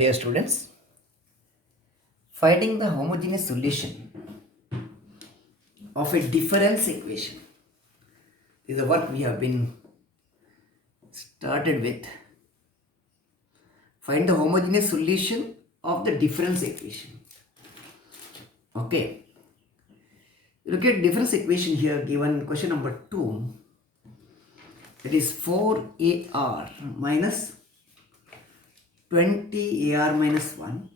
Dear students, finding the homogeneous solution of a difference equation is the work we have been started with. Find the homogeneous solution of the difference equation. Okay, look at difference equation here given question number 2. That is 4AR minus 20AR minus 1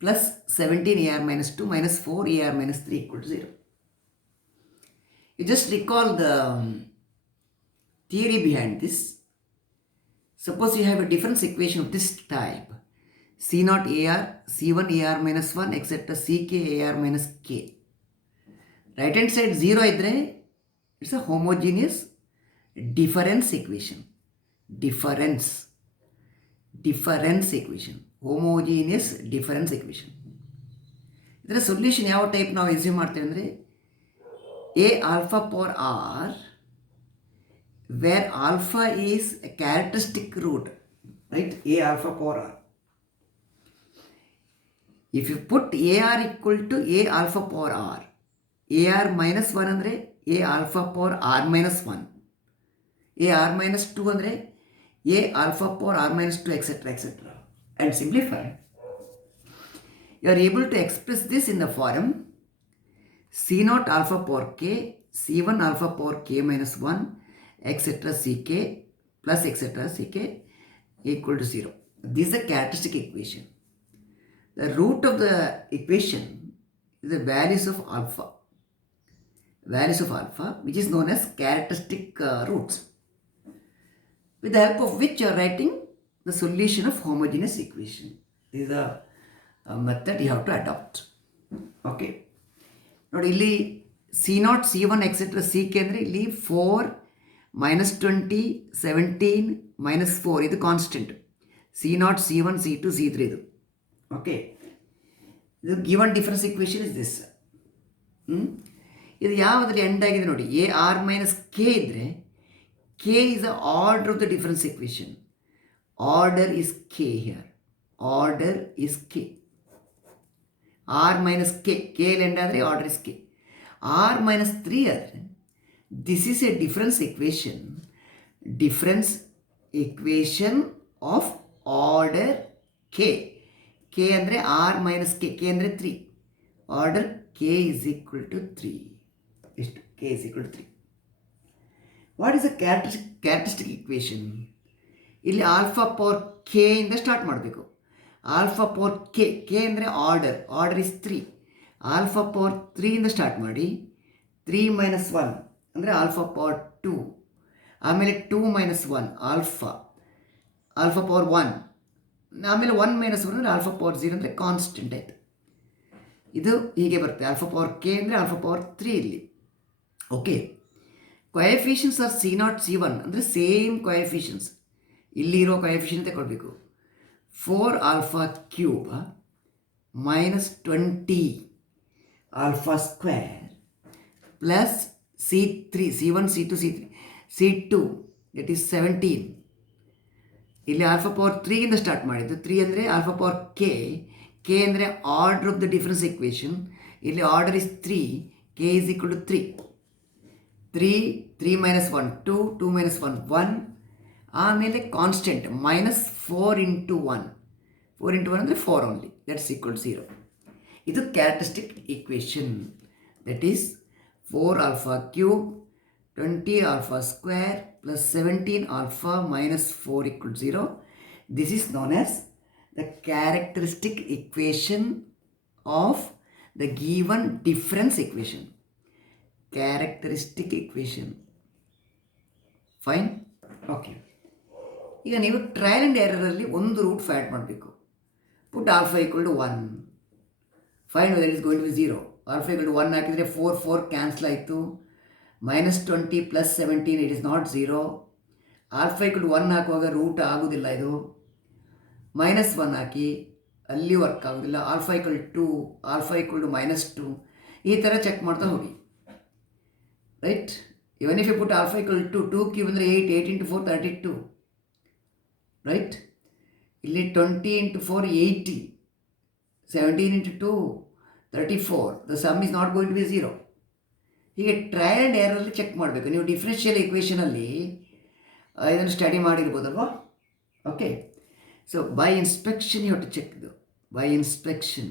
plus 17AR minus 2 minus 4AR minus 3 equal to 0. You just recall the theory behind this. Suppose you have a difference equation of this type, C naught AR, C1 AR minus 1, etc. CK AR minus K. Right hand side 0 idre, it's a homogeneous difference equation. Difference equation. Homogeneous difference equation. ಇದರ ಸೊಲ್ಯೂಷನ್ ಯಾವ ಟೈಪ್ ನಾವು ಎಸ್ಯೂಮ್ ಮಾಡ್ತೇವೆ ಅಂದರೆ A alpha power R, where alpha is a characteristic root, right? A alpha power R. If you put AR equal to A alpha power R, AR minus 1 ಅಂದರೆ A alpha power R minus 1, A R minus 2 ಅಂದರೆ A alpha power R minus 2, etc. And simplify. You are able to express this in the form C naught alpha power K, C1 alpha power K minus 1, etc. Ck plus etc. Ck equal to 0. This is a characteristic equation. The root of the equation is the values of alpha. Which is known as characteristic roots, with the help of which you are writing the solution of homogeneous equation. This is a method you have to adopt. Okay. ನೋಡಿ ಇಲ್ಲಿ c not C one etcetera c k ಅಂದರೆ ಇಲ್ಲಿ 4 minus 20 17 minus 4 ಇದು constant. C not C one c two c three ಇದು. Okay, ಇದು given difference equation is this. ಇದು ಯಾವುದ್ರಲ್ಲಿ end ಆಗಿದೆ ನೋಡಿ, ಎ ಆರ್ ಮೈನಸ್ ಕೆ ಇದ್ದರೆ k is the order of the difference equation. Order is k here. Order is k. R minus k, k end ಆದರೆ order is k. R minus 3 ಆದರೆ this is a difference equation of order k. K ಅಂದರೆ r minus k, k ಅಂದರೆ 3. Order k is equal to 3. ಎಷ್ಟು? K is equal to 3. What is a characteristic equation? ಇಲ್ಲಿ alpha power k ಇಂದ start ಮಾಡಬೇಕು. Alpha power k, k ಅಂದರೆ order is 3. Alpha power 3 ಇಂದ ಸ್ಟಾರ್ಟ್ ಮಾಡಿ 3 minus 1 ಅಂದರೆ alpha power 2, ಆಮೇಲೆ 2 ಮೈನಸ್ 1 ಆಲ್ಫಾ ಪವರ್ 1, ಆಮೇಲೆ 1 ಮೈನಸ್ 1 ಅಂದರೆ ಆಲ್ಫಾ ಪವರ್ 0 ಅಂದರೆ ಕಾನ್ಸ್ಟೆಂಟ್ ಆಯಿತು. ಇದು ಹೀಗೆ ಬರುತ್ತೆ. ಆಲ್ಫಾ ಪವರ್ ಕೆ ಅಂದರೆ ಆಲ್ಫಾ ಪವರ್ 3 ಇಲ್ಲಿ. Okay, coefficients are C not C one ಅಂದರೆ ಸೇಮ್ ಕೊಯಫಿಷಿಯನ್ಸ್. ಇಲ್ಲಿರೋ ಕೊಯಫಿಷಿಯನ್ ತಗೊಳ್ಬೇಕು. 4 alpha cube minus 20 alpha square plus C3, C1, C2, C3, C2 that is 17. ಇಲ್ಲಿ ಆಲ್ಫಾ ಪವರ್ 3 ಇಂದ ಸ್ಟಾರ್ಟ್ ಮಾಡಿದ್ದು. 3 ಅಂದರೆ ಆಲ್ಫಾ ಪವರ್ ಕೆ, ಕೆ ಅಂದರೆ order of the difference equation. ಇಲ್ಲಿ order is 3, k is equal to 3. 3 minus 1 2, 2 minus 1 1, ಆಮೇಲೆ constant minus 4 ಇಂಟು 1. 4 ಇಂಟು 1 ಅಂದರೆ 4 only, that's equal to 0. ಇದು characteristic equation. That is 4 alpha cube 20 alpha square plus 17 alpha minus 4 equal to 0. This is known as the characteristic equation of the given difference equation. Characteristic equation. Fine. Okay, ಈಗ ನೀವು trial and ಎರರಲ್ಲಿ ಒಂದು root find ಮಾಡಬೇಕು. Put alpha equal to 1, find whether is going to be 0. Alpha equal to 1 ಹಾಕಿದರೆ 4 cancel ಆಯಿತು. Minus 20 ಪ್ಲಸ್ 17 it is not 0. Alpha equal to 1 ಹಾಕುವಾಗ ರೂಟ್ ಆಗೋದಿಲ್ಲ, ಇದು ಮೈನಸ್ 1 ಹಾಕಿ ಅಲ್ಲಿ ವರ್ಕ್ ಆಗೋದಿಲ್ಲ. Alpha equal to alpha equal to minus 2, ಈ ಥರ ಚೆಕ್ ಮಾಡ್ತಾ ಹೋಗಿ. Right, even if you put alpha equal to 2 cube ಅಂದರೆ 8 ಇಂಟು 4 32. ರೈಟ್, ಇಲ್ಲಿ 20 into 4 80, 17 into 2 34, the sum is not going to be 0. ಹೀಗೆ ಟ್ರಯಲ್ ಆ್ಯಂಡ್ ಎರರಲ್ಲಿ ಚೆಕ್ ಮಾಡಬೇಕು. ನೀವು ಡಿಫ್ರೆನ್ಷಿಯಲ್ ಇಕ್ವೇಷನಲ್ಲಿ ಇದನ್ನು ಸ್ಟಡಿ ಮಾಡಿರ್ಬೋದಲ್ವಾ. Okay, so by inspection you have to check ಇದು. By inspection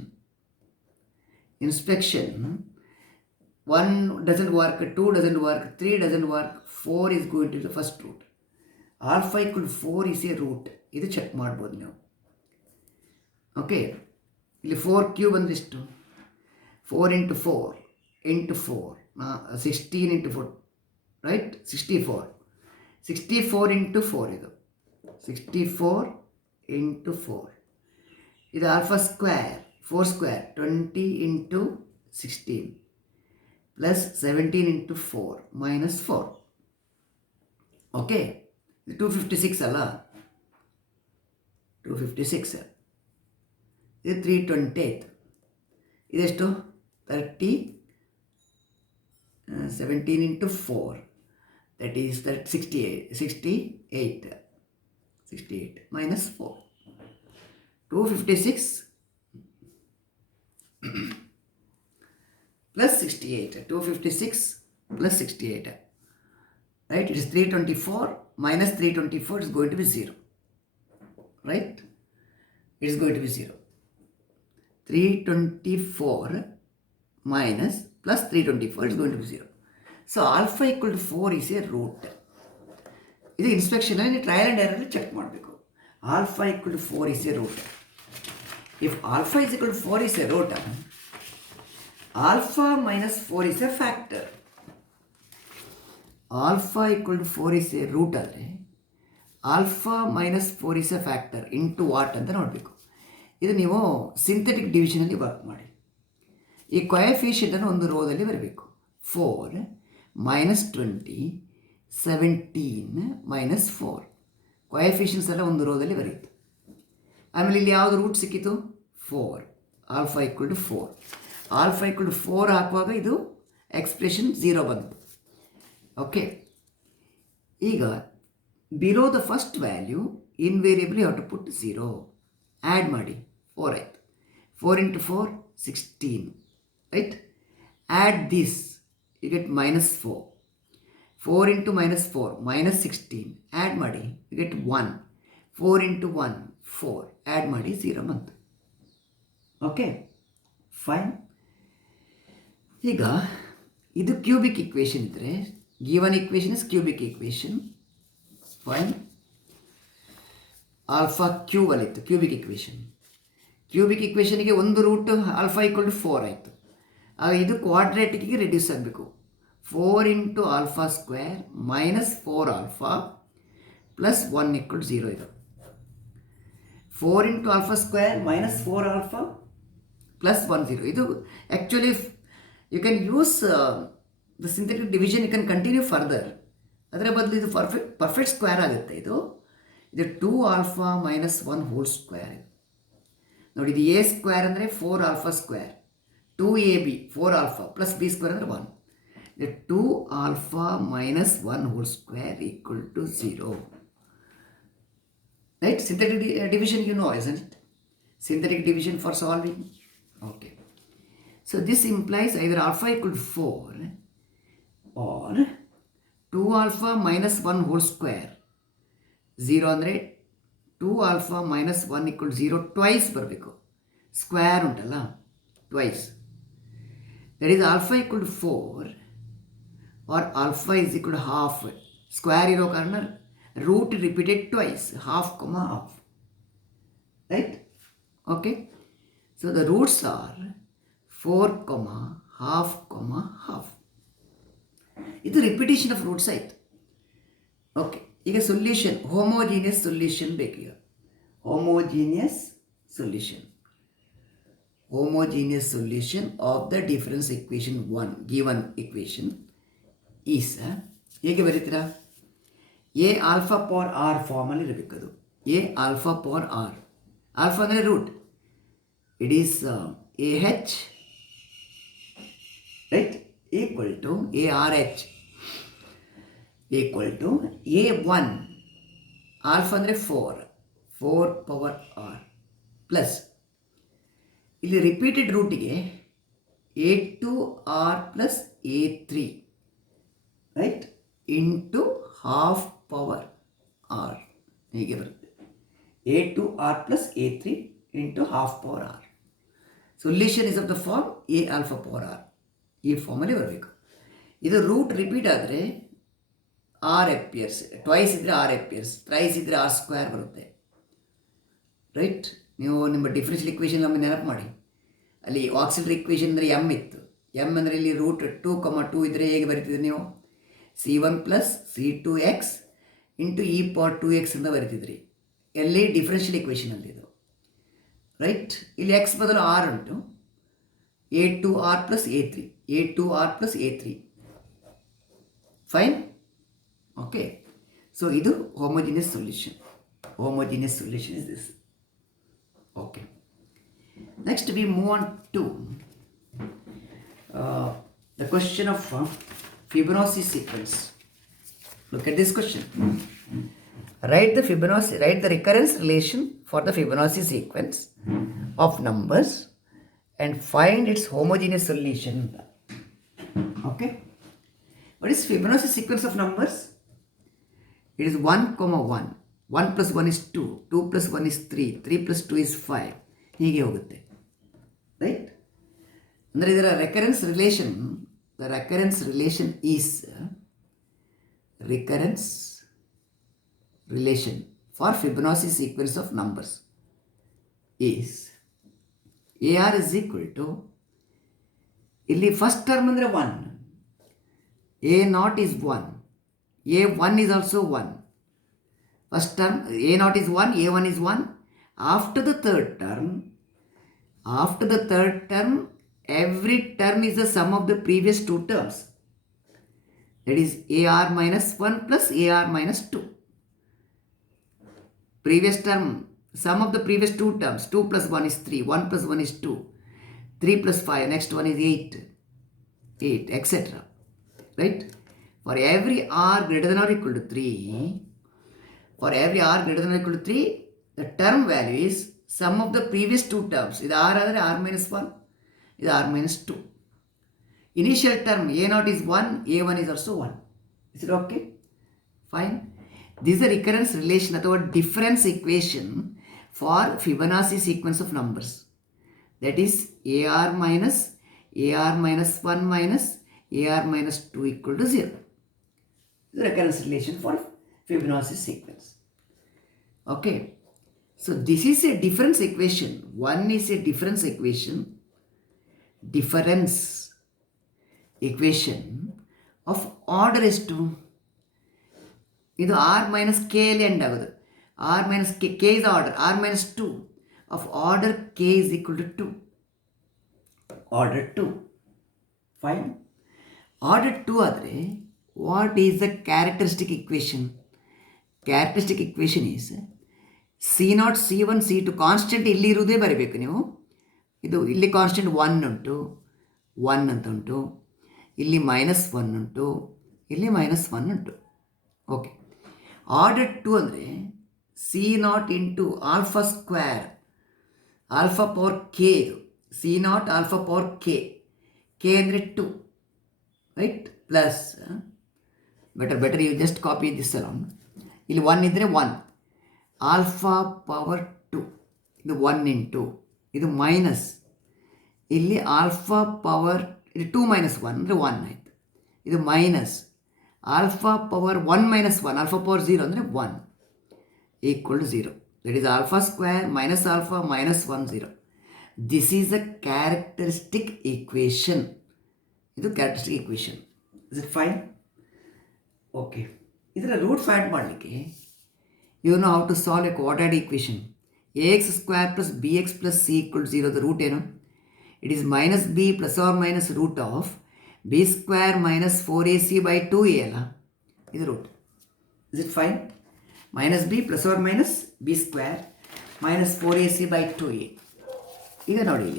1 doesn't work, 2 doesn't work, 3 doesn't work, 4 is going to be the first root. Alpha equal to 4 is a root. ಇದು ಚೆಕ್ ಮಾಡ್ಬೋದು ನೀವು. ಓಕೆ, ಇಲ್ಲಿ 4 ಕ್ಯೂಬ್ ಅಂದರೆ ಎಷ್ಟು? 4 into 4 into 4, 16 into 4, ರೈಟ್? 64 into 4 ಇದು 64 into 4. ಇದು alpha square 4 ಸ್ಕ್ವೇರ್ 20 into 16 ಪ್ಲಸ್ 17 into 4 minus 4. ಓಕೆ, ಇದು 256 ಅಲ್ಲ? 256. ಇದು 328. ಇದೆಷ್ಟು? 30, 17 into 4, that is 68 minus 4. 256 plus 68. 256 plus 68. Right? It is 324 minus 324 is going to be 0. Right? It is going to be 0. 324 minus plus 324 is going to be 0. So alpha equal to 4 is a root. ಇದು ಇನ್ಸ್ಪೆಕ್ಷನಲ್ಲಿ trial and ಎರರಲ್ಲಿ check ಮಾಡಬೇಕು. Alpha equal to 4 is a root. If alpha is equal to 4 is a root, alpha minus 4 is a factor. Alpha equal to 4 is a root ಆದರೆ alpha minus 4 is a factor into what ಅಂತ ನೋಡಬೇಕು. ಇದು ನೀವು ಸಿಂಥೆಟಿಕ್ ಡಿವಿಷನಲ್ಲಿ ವರ್ಕ್ ಮಾಡಿ. ಈ ಕೊಯಫಿಷಿಯಂಟನ್ನು ಒಂದು ರೋದಲ್ಲಿ ಬರಬೇಕು. 4 minus 20, 17 minus 4 ಕೊಯಫಿಷಿಯನ್ಸ್ ಎಲ್ಲ ಒಂದು ರೋದಲ್ಲಿ ಬರೀತು. ಆಮೇಲೆ ಇಲ್ಲಿ ಯಾವುದು ರೂಟ್ ಸಿಕ್ಕಿತು? 4. Alpha equal to 4. Alpha equal to 4 ಹಾಕುವಾಗ ಇದು ಎಕ್ಸ್ಪ್ರೆಷನ್ 0 ಬಂತು. ಓಕೆ, ಈಗ below the first value invariably how to put 0. Add ಮಾಡಿ 4 ಆಯಿತು. 4 into 4 16, right? Add this you get minus 4. 4 into minus 4 minus 16. Add ಮಾಡಿ ಯು ಗೆಟ್ 1. 4 into 1 4. ಆ್ಯಡ್ ಮಾಡಿ 0 ಬಂತು. Okay, fine. ಈಗ ಇದು ಕ್ಯೂಬಿಕ್ ಇಕ್ವೇಷನ್ ಇದ್ದರೆ given equation is cubic equation. Fine. Alpha ಕ್ಯೂಬಲ್ಲಿತ್ತು cubic equation. Cubic ಇಕ್ವೇಷನ್ಗೆ ಒಂದು ರೂಟ್ ಆಲ್ಫಾ ಈಕ್ವಲ್ ಟು 4 ಆಯಿತು. ಆಗ ಇದು ಕ್ವಾಡ್ರೇಟಿಕ್ಗೆ ರೆಡ್ಯೂಸ್ ಆಗಬೇಕು. 4 into alpha square minus 4 alpha plus 1 equal to 0 ಇದು. 4 into alpha square minus 4 alpha plus 1 0. ಇದು actually you can use the synthetic division, you can continue further. ಅದರ ಬದಲು ಇದು ಪರ್ಫೆಕ್ಟ್ ಸ್ಕ್ವೇರ್ ಆಗುತ್ತೆ. ಇದು 2 ಆಲ್ಫಾ ಮೈನಸ್ 1 ಹೋಲ್ ಸ್ಕ್ವೇರ್. ನೋಡಿ, ಇದು A square ಅಂದರೆ 4 alpha square, 2ab 4 alpha plus b square ಅಂದರೆ 1. 2 alpha minus 1 whole square equal to 0. Right? Synthetic division you know, isn't it? Synthetic division for solving. Okay. So this implies either alpha equal to 4 or 2 alpha minus 1 whole square. 0 ಅಂದರೆ 2 alpha minus 1 equal to 0 twice ಬರಬೇಕು. ಸ್ಕ್ವೇರ್ ಉಂಟಲ್ಲ, twice. That is alpha equal to 4 or alpha is equal to half. Square ಇರೋ ಕಾರಣ root repeated twice, half comma half, right? Okay, so the roots are 4 comma half comma half. ಇದು repetition of roots ಆಯಿತು. Okay, ಈಗ solution, homogeneous solution ಬೇಕೀಗ. Homogeneous solution of the difference equation 1 given equation is, ಹೇಗೆ ಬರೀತೀರಾ? A alpha power r ಫಾರ್ಮಲ್ಲಿ ಇರಬೇಕು. ಅದು a alpha power r, alpha ಅಂದರೆ root, it is a h, right, equal to a r h equal to a 1 alpha ಅಂದರೆ 4 power plus ಇಲ್ಲಿ repeated ರೂಟಿಗೆ a2r plus a3 right into half power r ಹೀಗೆ ಬರುತ್ತೆ. a2r plus a3 into half power r. Solution is of the form a alpha power r. ಈ ಫಾರ್ಮಲ್ಲಿ ಬರಬೇಕು. ಇದು root repeat ಆದರೆ ಆರ್ ಎಪಿಯರ್ಸ್, ಟ್ವೈಸ್ ಇದ್ದರೆ ಆರ್ ಎಪಿಯರ್ಸ್, ಥ್ರೈಸ್ ಇದ್ದರೆ r square ಬರುತ್ತೆ. ರೈಟ್, ನೀವು ನಿಮ್ಮ ಡಿಫ್ರೆನ್ಷಿಯಲ್ ಇಕ್ವೇಷನ್ ನಮಗೆ ನೆನಪು ಮಾಡಿ. ಅಲ್ಲಿ ಆಕ್ಸಿಲರಿ ಇಕ್ವೇಷನ್ ಅಂದರೆ ಎಮ್ ಇತ್ತು. ಎಮ್ ಅಂದರೆ ಇಲ್ಲಿ ರೂಟ್ 2, 2 ಇದ್ದರೆ ಹೇಗೆ ಬರೀತಿದ್ರಿ ನೀವು? c1 plus c2x into e power 2x ಅಂತ ಬರೀತಿದ್ರಿ. ಎಲ್ಲಿ ಡಿಫ್ರೆನ್ಷಿಯಲ್ ಇಕ್ವೇಷನಲ್ಲಿ ಇದು. ರೈಟ್, ಇಲ್ಲಿ ಎಕ್ಸ್ ಬದಲು ಆರ್ ಉಂಟು. a2r plus a3, a2r plus a3. Fine. Okay, so ಇದು homogeneous solution. Homogeneous solution is this. Okay. Next we move on to the question of Fibonacci sequence. Look at this question. Write the recurrence relation for the Fibonacci sequence of numbers and find its homogeneous solution. Okay. What is Fibonacci sequence of numbers? It is 1, 1. 1 plus 1 is 2, 2 plus 1 is 3, 3 plus 2 is 5. ಹೀಗೆ ಹೋಗುತ್ತೆ. Right, ಅಂದರೆ ಇದರ recurrence relation, the recurrence relation is recurrence relation for Fibonacci sequence of numbers is AR is equal to, ಇಲ್ಲಿ first term ಅಂದರೆ 1, A0 is 1, A1 is also 1. First term A0 is 1, A1 is 1. After the third term, every term is the sum of the previous two terms. That is AR minus 1 plus AR minus 2. Previous term, sum of the previous two terms. 2 plus 1 is 3, 1 plus 1 is 2, 3 plus 5, next one is 8, etc. Right? For every R greater than or equal to 3, for every r greater than or equal to 3, the term value is sum of the previous two terms. This r ಆದರೆ r minus 1, this r minus 2. Initial term A0 is 1, A1 is also 1. Is it okay? Fine. This is the recurrence relation ಅಥವಾ difference equation for Fibonacci sequence of numbers. That is AR minus 1 minus AR minus 2 equal to 0. The recurrence relation for Fibonacci sequence. Okay, so this is a difference equation. One is a difference equation of order is 2. ಇದು r minus k ಅಲ್ಲಿ ಎಂಡ್ ಆಗೋದು. r minus k is order, r minus 2 of order k is equal to 2. Order 2. Fine. Order 2 ಆದರೆ what is the characteristic equation? Characteristic equation is C0, C1, C2 constant ಇಲ್ಲಿ ಇರುವುದೇ ಬರೀಬೇಕು ನೀವು. ಇದು ಇಲ್ಲಿ ಕಾನ್ಸ್ಟೆಂಟ್ 1 ಉಂಟು, 1 ಅಂತ ಉಂಟು, ಇಲ್ಲಿ -1 ಉಂಟು, ಇಲ್ಲಿ -1 ಉಂಟು. ಓಕೆ, ಆರ್ಡರ್ 2 ಅಂದರೆ C0 into alpha square, alpha power k. ಇದು C0 alpha power k, k ಅಂದರೆ 2, right, plus better you just copy this around. ಇಲ್ಲಿ 1 ಇದ್ದರೆ 1, ಆಲ್ಫಾ ಪವರ್ 2, ಇದು 1 ಇಂಟು, ಇದು ಮೈನಸ್, ಇಲ್ಲಿ ಆಲ್ಫಾ ಪವರ್, ಇದು 2 ಮೈನಸ್ 1 ಅಂದರೆ 1 ಆಯಿತು, ಇದು minus alpha power 1 minus 1, alpha power 0 ಅಂದರೆ 1 equal to 0. That is alpha square minus alpha minus 1, 0. This is a characteristic equation. ಇದು characteristic equation. Is it fine? Okay, ಇದರ ರೂಟ್ ಫೈಂಡ್ ಮಾಡಲಿಕ್ಕೆ you know how to solve a quadratic equation. ax square plus bx plus c equal to 0. The root ಏನು? It is minus b plus or minus root of b square minus 4ac by 2a ಅಲ್ಲ, ಇದು root. Is it fine? Minus b plus or minus b square minus 4ac by 2a. ಈಗ ನೋಡಿ,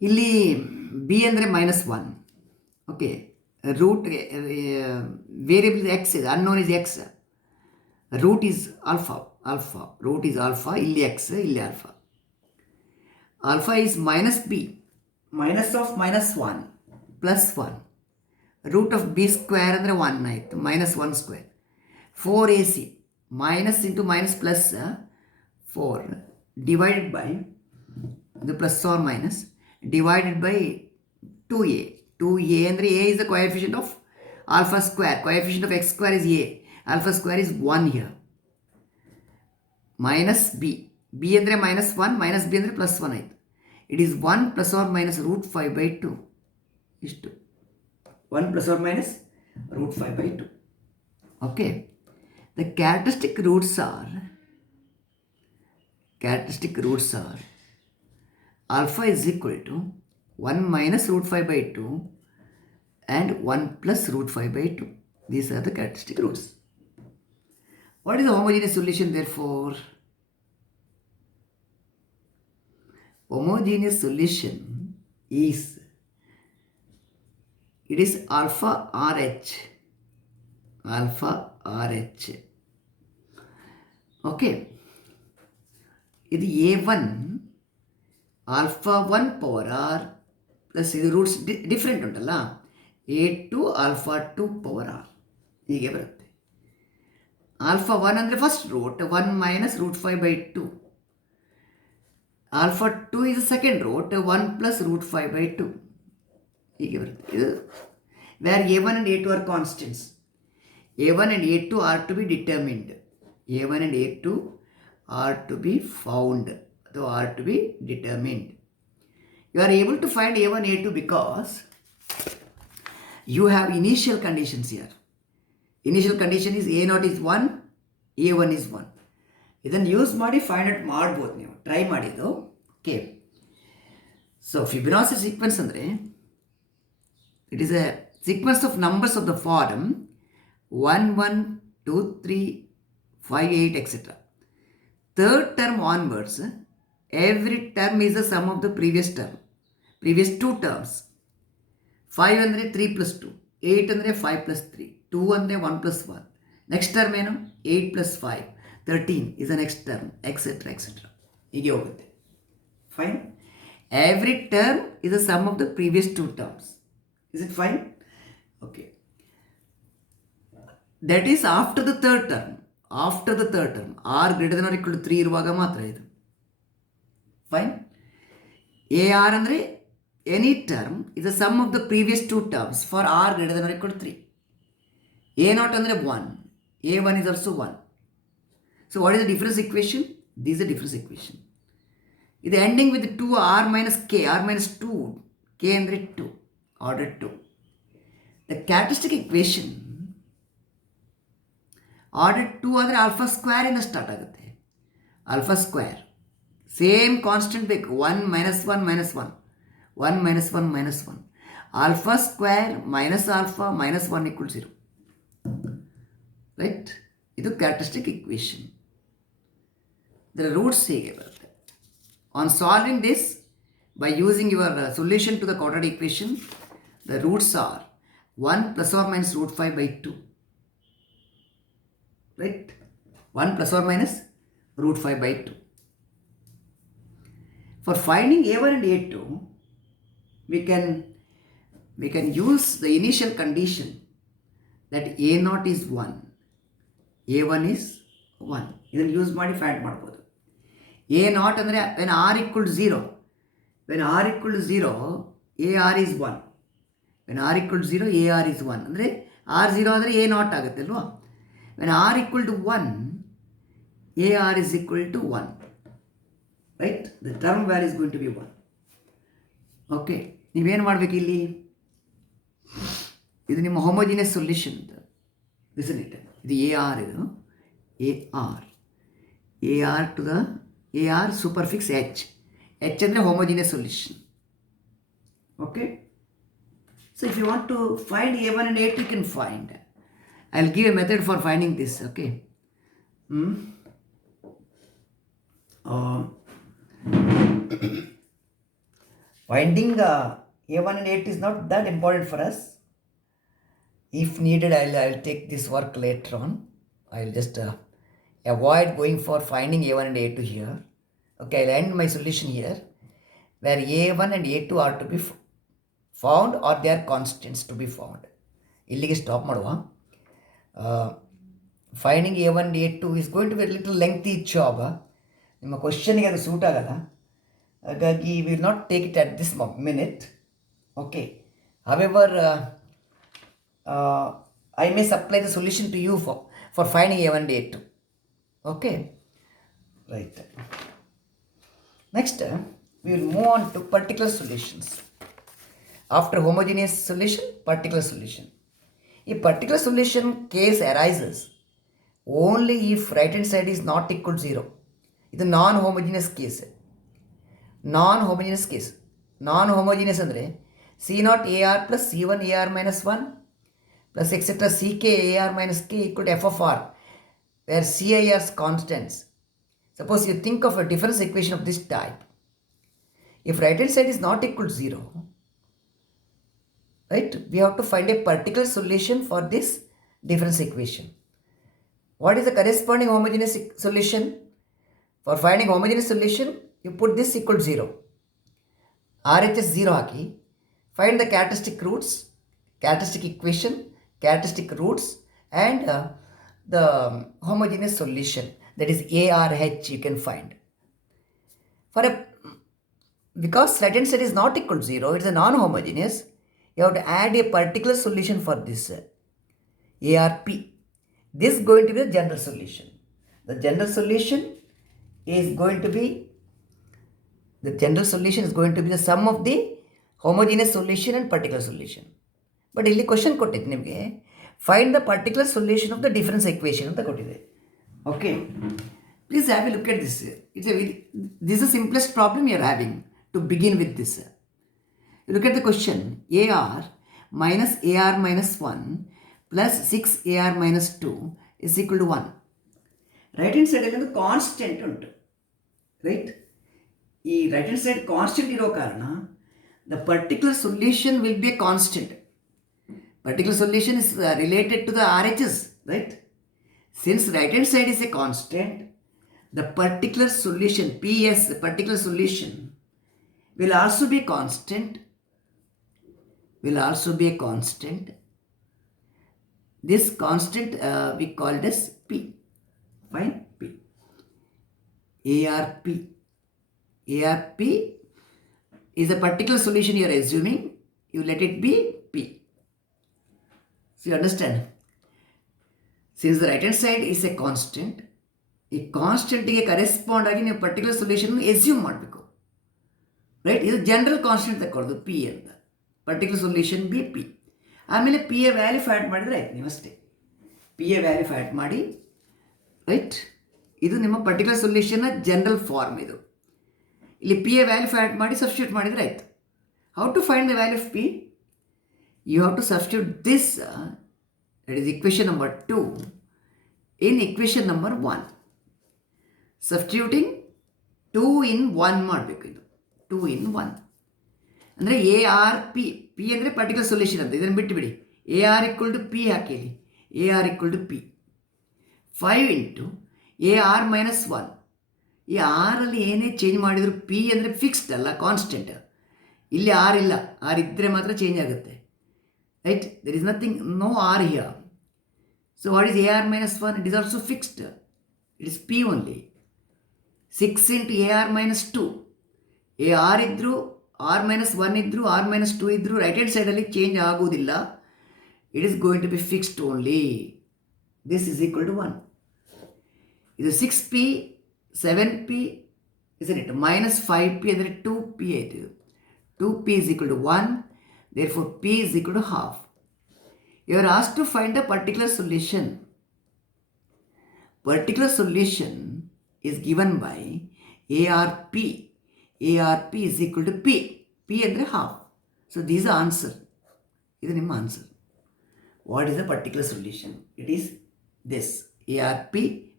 ಇಲ್ಲಿ b ಅಂದರೆ -1. Okay, ರೂಟ್ಗೆ variable x ಇದೆ, unknown is x, root is alpha, alpha. Root is alpha, illi x, illi alpha. Alpha is minus b. Minus of minus 1 plus 1. Root of b square ಅಂದರೆ 1 ಆಯಿತು, minus 1 square. 4ac. Minus into minus plus 4 divided by the plus or minus divided by 2a. 2a ಅಂದರೆ a is the coefficient of alpha square. Coefficient of x square is a. Alpha square is 1 here. Minus b. b ಅಂದರೆ minus 1 minus b ಅಂದರೆ plus 1 ಆಯಿತು. It is 1 plus or minus root 5 by 2. ಇಷ್ಟು 1 plus or minus root 5 by 2. Okay. The characteristic roots are alpha is equal to 1 minus root 5 by 2 and 1 plus root 5 by 2. These are the characteristic roots. What is the homogeneous solution therefore? Homogeneous solution is, it is alpha RH. Okay. ಇದು a1 alpha 1 power r plus ಇದು roots different ಉಂಟಲ್ಲ, a2 alpha 2 power r ಹೀಗೆ ಬರುತ್ತೆ. Alpha 1 ಅಂದರೆ first root 1 minus root 5 by 2. Alpha 2 is the second root 1 plus root 5 by 2 ಹೀಗೆ ಬರುತ್ತೆ. ಇದು where a1 and a2 are constants. a1 and a2 are to be determined. a1 and a2 are to be found, or are to be determined. You are able to find a1 a2 because you have initial conditions here. Initial condition is a0 is 1, a1 is 1. ಇದನ್ನು ಯೂಸ್ ಮಾಡಿ find out ಮಾಡ್ಬೋದು, ನೀವು try ಮಾಡಿದ್ದು. Okay, so Fibonacci sequence ಅಂದರೆ it is a sequence of numbers of the form 1 1 2 3 5 8 etc. Third term onwards, every term is the sum of the previous two terms. 5 ಅಂದರೆ 3 plus 2, 8 ಅಂದರೆ 5 plus 3, 2 ಅಂದರೆ 1 plus 1. Next term ಏನು? 8 plus 5, 13 is the next term, etc. ಹೀಗೆ ಹೋಗುತ್ತೆ. Fine. Every term is the sum of the previous two terms. Is it fine? Okay. That is after the third term. r greater than or equal to 3 ಇರುವಾಗ ಮಾತ್ರ ಇದು. Fine. AR ಅಂದರೆ any term is the sum of the previous two terms for r greater than or equal to 3. A0 ಅಂದರೆ 1, a1 is also 1. So what is the difference equation? This is the difference equation. ಇದು ending with 2 r minus k, r minus 2, k ಅಂದರೆ 2, order 2. The characteristic equation order 2 ಅಂದರೆ alpha square ಇಂದ ಸ್ಟಾರ್ಟ್ ಆಗುತ್ತೆ. Alpha square same constant ಬೇಕು, 1 minus 1 minus 1, 1 minus 1 minus 1. Alpha square minus alpha minus 1 equal 0. ರೈಟ್, ಇದು characteristic equation. ಇದರ ರೂಟ್ಸ್ ಹೇಗೆ ಬರುತ್ತೆ? On solving this, by using your solution to the quadratic equation, the roots are 1 plus or minus root 5 by 2. Right? 1 plus or minus root 5 by 2. For finding a1 and a2, we can use the initial condition that a0 is 1, a1 is 1. ಇದನ್ನು ಯೂಸ್ ಮಾಡಿ ಫೈಂಡ್ ಮಾಡ್ಬೋದು. a0 ಅಂದರೆ when r equal to 0, AR is 1. When r equal to 0, AR is 1. ಅಂದರೆ r 0 ಅಂದರೆ a0 ಆಗುತ್ತೆ ಅಲ್ವಾ? When r equal to 1, AR is equal to 1. Right? The term value is going to be 1. ಓಕೆ, ನೀವೇನು ಮಾಡಬೇಕು ಇಲ್ಲಿ? ಇದು ನಿಮ್ಮ ಹೋಮೋಜಿನಿಯಸ್ ಸೊಲ್ಯೂಷನ್. Listen it. ಇದು AR, ಇದು AR to the AR superfix H. H ಅಂದರೆ homogeneous solution. Okay? So if you want to find A1 and A2, you can find. I'll give a method for finding this. Okay? Finding A1 and A2 is not that important for us. If needed, I'll take this work later on. I'll just avoid going for finding a1 and a2 here. Okay, I'll end my solution here, where a1 and a2 are to be found or they are constants to be found. ಇಲ್ಲಿಗೆ ಸ್ಟಾಪ್ ಮಾಡುವ. Finding a1 a2 is going to be a little lengthy job. ನಿಮ್ಮ ಕ್ವಶನ್ಗೆ ಅದು ಸೂಟ್ ಆಗಲ್ಲ, ಹಾಗಾಗಿ will not take it at this minute. Okay, however I may supply the solution to you for finding a1 and a2. Okay, right. Next, we will move on to particular solutions. After homogeneous solution, particular solution. A particular solution case arises only if right hand side is not equal to 0. ಇದು non homogeneous case. Non homogeneous ಅಂದರೆ C0 AR plus C1 AR minus 1 plus etc. CK AR minus K equal to F of R, where CI are constants. Suppose you think of a difference equation of this type. If right hand side is not equal to 0, right, we have to find a particular solution for this difference equation. What is the corresponding homogeneous solution? For finding homogeneous solution, you put this equal to 0. RHS 0 haki. Find the characteristic roots, characteristic equation, characteristic roots, and the homogeneous solution, that is ARH, you can find. Because right hand side is not equal to 0, it's a non-homogeneous, you have to add a particular solution for this ARP. This is going to be the general solution. The general solution is going to be the sum of the homogeneous solution and particular solution. But ಇಲ್ಲಿ question ಕೊಟ್ಟಿದ್ದು ನಿಮಗೆ find the particular solution of the difference equation ಅಂತ ಕೊಟ್ಟಿದೆ. Okay, please have a look at this. This is simplest problem you are having to begin with this. Look at the question. AR minus AR minus 1 plus 6AR minus 2 is equal to 1. Right hand side ಒಂದು ಕಾನ್ಸ್ಟೆಂಟ್ ಉಂಟು, ರೈಟ್? ಈ right hand side constant ಇರೋ ಕಾರಣ the particular solution will be a constant. Particular solution is related to the RHS, right? Since right hand side is a constant, the particular solution, PS, the particular solution, will also be constant. This constant we call it as P. Fine, P. ARP. ARP is a particular solution you are assuming. You let it be P. So you understand? Since the right hand side is a constant, ಈ ಕಾನ್ಸ್ಟೆಂಟಿಗೆ correspond ಆಗಿ ನೀವು particular solution assume ಮಾಡಬೇಕು, right? ಇದು general constant ತಗೊಳ್ಳೋದು p ಅಂತ. Particular solution be p. ಆಮೇಲೆ p a value find ಮಾಡಿದರೆ ಆಯ್ತು ನೀವು ಅಷ್ಟೇ. ಪಿ ಎ ವ್ಯಾಲ್ಯೂ ಫೈಂಡ್ ಮಾಡಿ, ರೈಟ್? ಇದು ನಿಮ್ಮ ಪರ್ಟಿಕ್ಯುಲರ್ ಸೊಲ್ಯೂಷನ್ನ ಜನರಲ್ ಫಾರ್ಮ್. ಇದು ಇಲ್ಲಿ ಪಿ ಎ ವ್ಯಾಲ್ಯೂ ಫೈಂಡ್ ಮಾಡಿ ಸಬ್ಸ್ಟಿಟ್ಯೂಟ್ ಮಾಡಿದರೆ ಆಯಿತು. How to find the value of p? You have to substitute this, that is equation number 2, in equation number 1. Substituting 2 in 1 ಮಾಡಬೇಕು. ಇದು 2 in 1 ಅಂದರೆ ARP. P ಅಂದರೆ ಪರ್ಟಿಕ್ಯುಲರ್ ಸೊಲ್ಯೂಷನ್ ಅಂತ, ಇದನ್ನು ಬಿಟ್ಟುಬಿಡಿ. AR equal to P ಹಾಕಿಲಿ. AR equal to P. 5 into AR minus 1. ಈ ಆರಲ್ಲಿ ಏನೇ ಚೇಂಜ್ ಮಾಡಿದ್ರು P ಅಂದರೆ ಫಿಕ್ಸ್ಡ್ ಅಲ್ಲ, ಕಾನ್ಸ್ಟೆಂಟ್. ಇಲ್ಲಿ ಆರ್ ಇಲ್ಲ, ಆರ್ ಇದ್ದರೆ ಮಾತ್ರ ಚೇಂಜ್ ಆಗುತ್ತೆ, right? There is nothing, no R here. So what is AR minus 1? It is also fixed. It is P only. 6 into AR minus 2. AR idru, R minus 1 idru, R minus 2 idru, right hand side alli change agudilla. It is going to be fixed only. This is equal to 1. This is 6P, 7P, isn't it? Minus 5P ಅಂದರೆ 2P ಆಯಿತು. 2P is equal to 1. Therefore, P is equal to half. You are asked to find a particular solution. Particular solution is given by ARP. ARP is equal to P. P ಅಂದರೆ half. So, this is the answer. This is the answer. What is the particular solution? It is this. ARP,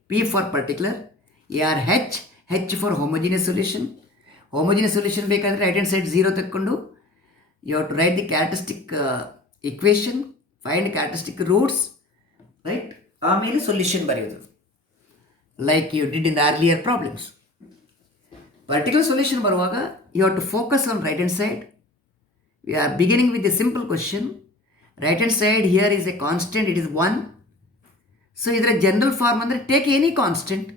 P for particular, ARH, H for homogeneous solution. Homogeneous solution ಬೇಕಂದರೆ right hand side 0 ತಕ್ಕೊಂಡು you have to write the characteristic equation, find characteristic roots, right? ಆಮೇಲೆ ಸೊಲ್ಯೂಷನ್ ಬರೆಯೋದು. like you did in the earlier problems. Particular solution ಬರುವಾಗ you have to focus on right hand side. We are beginning with a simple question. Right hand side here is a constant, it is 1. So ಇದರ general form ಅಂದರೆ take any constant.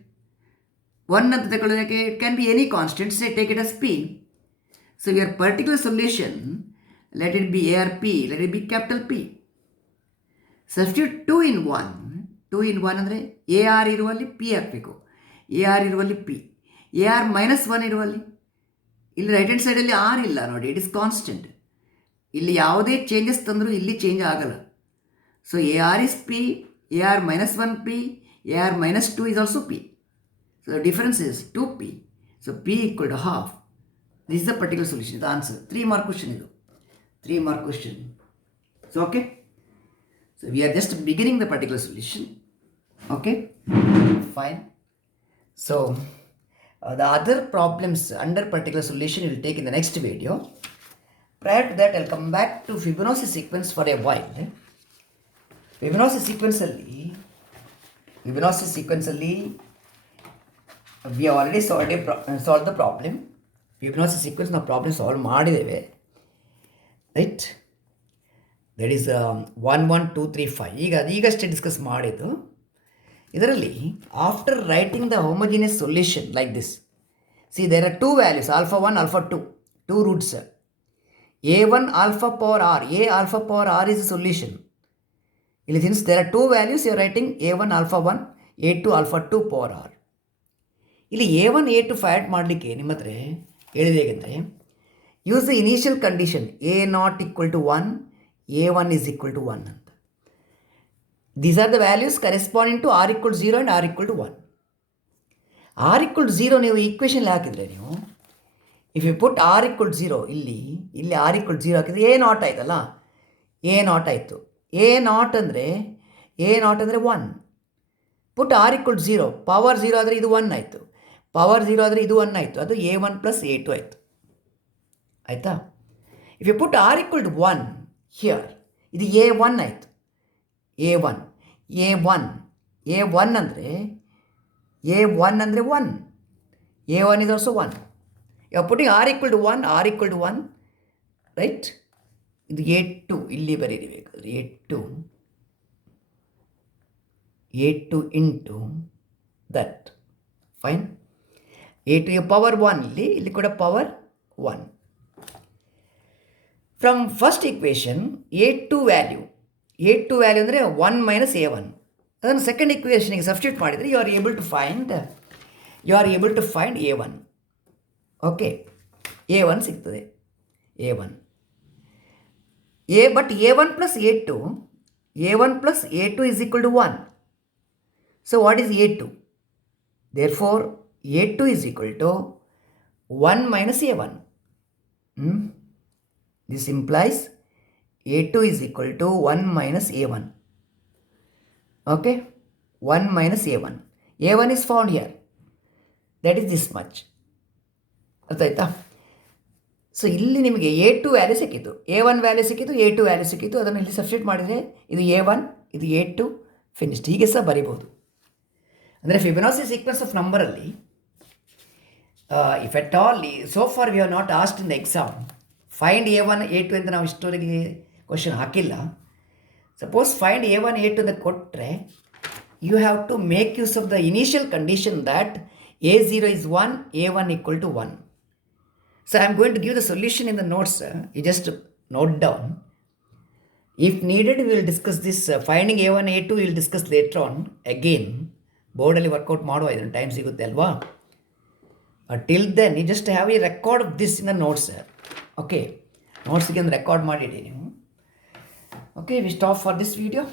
1 ಅಂತ ತಗೊಳ್ಳೋದಕ್ಕೆ it can be any constant, say take it as p. So your particular solution, let it be a r p, let it be capital P. Substitute 2 in 1. 2 in 1 ಅಂದರೆ a r ಇರುವಲ್ಲಿ p ಹಾಕಬೇಕು, a r ಇರುವಲ್ಲಿ p, a r -1 ಇರುವಲ್ಲಿ. ಇಲ್ಲಿ right hand ಸೈಡಲ್ಲಿ ಆರ್ ಇಲ್ಲ ನೋಡಿ, it is constant. ಇಲ್ಲಿ ಯಾವುದೇ ಚೇಂಜಸ್ ತಂದರೂ ಇಲ್ಲಿ ಚೇಂಜ್ ಆಗಲ್ಲ. So a r is p, a r -1 ಪಿ, a r -2 is also p. So the difference is 2p. So p equal to half. This is the particular solution, the answer. 3 mark question idu. 3 mark question. So okay. So we are just beginning the particular solution. Okay. Fine. So the other problems under particular solution we will take in the next video. Prior to that, I'll come back to Fibonacci sequence for a while. Fibonacci sequence ಅಲ್ಲಿ we have already solved the problem. Fibonacci sequence ನಾವು problem solve ಮಾಡಿದ್ದೇವೆ, right. That is 1 1 2 3 5. ಈಗಷ್ಟೇ discuss ಮಾಡಿದ್ದು. ಇದರಲ್ಲಿ after writing the homogeneous solution like this, see there are 2 values, alpha 1 alpha 2, 2 roots. a1 alpha power r, a alpha power r is a solution. ಇಲ್ಲಿ since there are 2 values, you are writing a1 alpha 1, a2 alpha 2 power r. ಇಲ್ಲಿ a1 a2 find ಮಾಡಲಿಕ್ಕೆ ನಿಮ್ಮ ಹತ್ರ ಹೇಳಿದೆ ಹೇಗೆಂದರೆ, use the initial condition a0 equal to 1, a1 is equal to 1 ಅಂತ. These are the values corresponding to r equal to 0 and r equal to 1. r equal to 0 ನೀವು equation ಹಾಕಿದರೆ, ನೀವು if you put r equal to 0, ಇಲ್ಲಿ r equal to 0 ಹಾಕಿದರೆ a0 ಆಯ್ತಲ್ಲ, a0 ಆಯಿತು. a0 ಅಂದರೆ 1. ಪುಟ್ r equal to 0, ಪವರ್ 0 ಆದರೆ ಇದು 1 ಆಯಿತು, ಪವರ್ 0 ಆದರೆ ಇದು 1 ಆಯಿತು, ಅದು a1 + a2 ಆಯಿತು. ಆಯಿತಾ? If you put r equal to 1 here, ಇದು a1 ಆಯಿತು. a1 ಅಂದರೆ a1 is also 1. You are putting r equal to 1, r equal to 1, right. ಇದು a2 ಇಲ್ಲಿ ಬರೀಬೇಕಾದ್ರೆ a2 into that. Fine. a2 power 1, ಇಲ್ಲಿ ಕೂಡ power 1. From first equation a2 value ಅಂದರೆ 1 - a1. ಅದನ್ನು ಸೆಕೆಂಡ್ ಈಕ್ವೇಷನಿಗೆ ಸಬ್ಸ್ಟಿಟ್ಯೂಟ್ ಮಾಡಿದರೆ you are able to find a1. Okay, a1 ಸಿಗ್ತದೆ. But a1 + a2 is equal to 1. So what is a2? Therefore a2 is equal to 1 - a1. This implies a2 is equal to 1 - a1. Okay, 1 - a1. a1 is found here, that is this much. ಅರ್ಥ ಆಯ್ತಾ? ಸೊ ಇಲ್ಲಿ ನಿಮಗೆ a2 value ಸಿಕ್ಕಿತ್ತು, a1 value ಸಿಕ್ಕಿತ್ತು, a2 value ಸಿಕ್ಕಿತ್ತು. ಅದನ್ನು ಇಲ್ಲಿ ಸಬ್ಸ್ಟಿಟ್ಯೂಟ್ ಮಾಡಿದರೆ ಇದು a1, ಇದು a2, ಫಿನಿಶ್ಡ್. ಹೀಗೆ ಸಹ ಬರಿಬೋದು. ಅಂದರೆ ಫಿಬೊನಾಸಿ ಸೀಕ್ವೆನ್ಸ್ ಆಫ್ ನಂಬರಲ್ಲಿ if at all so far we have not asked in the exam find a1 a2 ಅಂತ ನಾವು ಇಷ್ಟವರೆಗೆ ಕ್ವಶನ್ ಹಾಕಿಲ್ಲ. ಸಪೋಸ್ ಫೈಂಡ್ a1 a2 ಅಂತ ಕೊಟ್ಟರೆ you have to make use of the initial condition that a0 is 1, a1 equal to 1. So I am going to give the solution in the notes. You just note down. If needed, we will discuss this. Finding a1 a2 we will discuss later on again. ಬೋರ್ಡಲ್ಲಿ work out ಮಾಡುವ, ಇದನ್ನು time ಸಿಗುತ್ತೆ ಅಲ್ವಾ. Till then you just have a record of this in the notes. Okay, ನೋಟ್ಸಿಗೆ ಒಂದು record ಮಾಡಿಡಿ ನೀವು. Okay, we stop for this video.